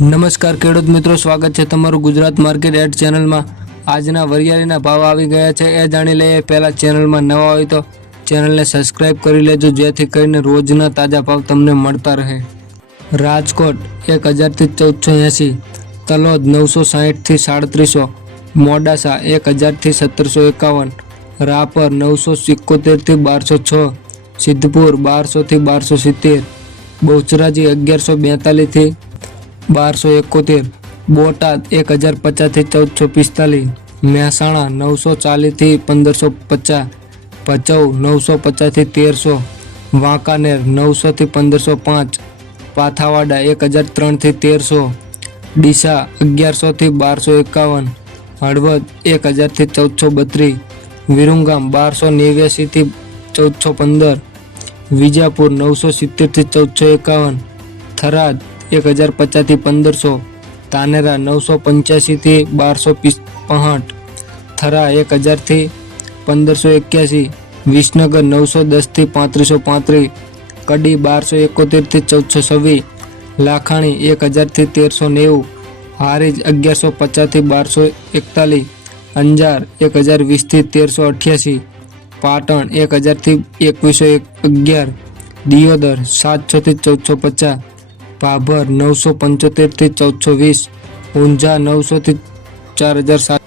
નમસ્કાર ખેડૂત મિત્રો, સ્વાગત છે તમારું ગુજરાત માર્કેટ એડ ચેનલમાં. આજના વરિયાળીના ભાવ આવી ગયા છે, એ જાણી લઈએ. પહેલાં ચેનલમાં નવા હોય તો ચેનલને સબસ્ક્રાઈબ કરી લેજો, જેથી કરીને રોજના તાજા ભાવ તમને મળતા રહે. રાજકોટ એક હજારથી ચૌદસો એંસી, તલોદ નવસો સાહીઠથી સાડત્રીસો, મોડાસા એક હજારથી સત્તરસો એકાવન, રાપર નવસો સિત્તોતેરથી બારસો છ, સિદ્ધપુર બારસોથી બારસો સિત્તેર, બહુચરાજી અગિયારસો બેતાલીસથી બારસો એકોતેર, બોટાદ એક હજાર પચાસથી ચૌદસો પિસ્તાલીસ, મહેસાણા નવસો ચાલીસથી પંદરસો પચાસ, ભચાઉ નવસો પચાસથી તેરસો, વાંકાનેર નવસોથી પંદરસો પાંચ, પાથાવાડા એક હજાર ત્રણથી તેરસો, ડીસા અગિયારસોથી બારસો એકાવન, હળવદ એક હજારથી ચૌદસો બત્રીસ, વિરુંગામ બારસો નેવ્યાસીથી ચૌદસો પંદર, વિજાપુર નવસો સિત્તેરથી ચૌદસો એકાવન, થરાદ એક હજાર પચાસથી પંદરસો, તાનેરા નવસો પંચ્યાસીથી બારસો પાંઠ થરા એક હજારથી પંદરસો એક્યાસી, વિસનગર નવસો દસથી પાંત્રીસો પાંત્રીસ, કડી બારસો એકોતેરથી ચૌદસો છવ્વીસ, લાખાણી એક હજારથી તેરસો નેવું, હારીજ અગિયારસો પચાસથી બારસો એકતાલીસ, અંજાર એક હજાર વીસથી તેરસો અઠ્યાસી, પાટણ એક હજારથી એકવીસો એક અગિયાર, દિયોદર સાતસોથી ચૌદસો પચાસ ભાભર નવસો પંચોતેરથી ચૌદસો વીસ ઊંઝા નવસોથી ચાર હજાર સાત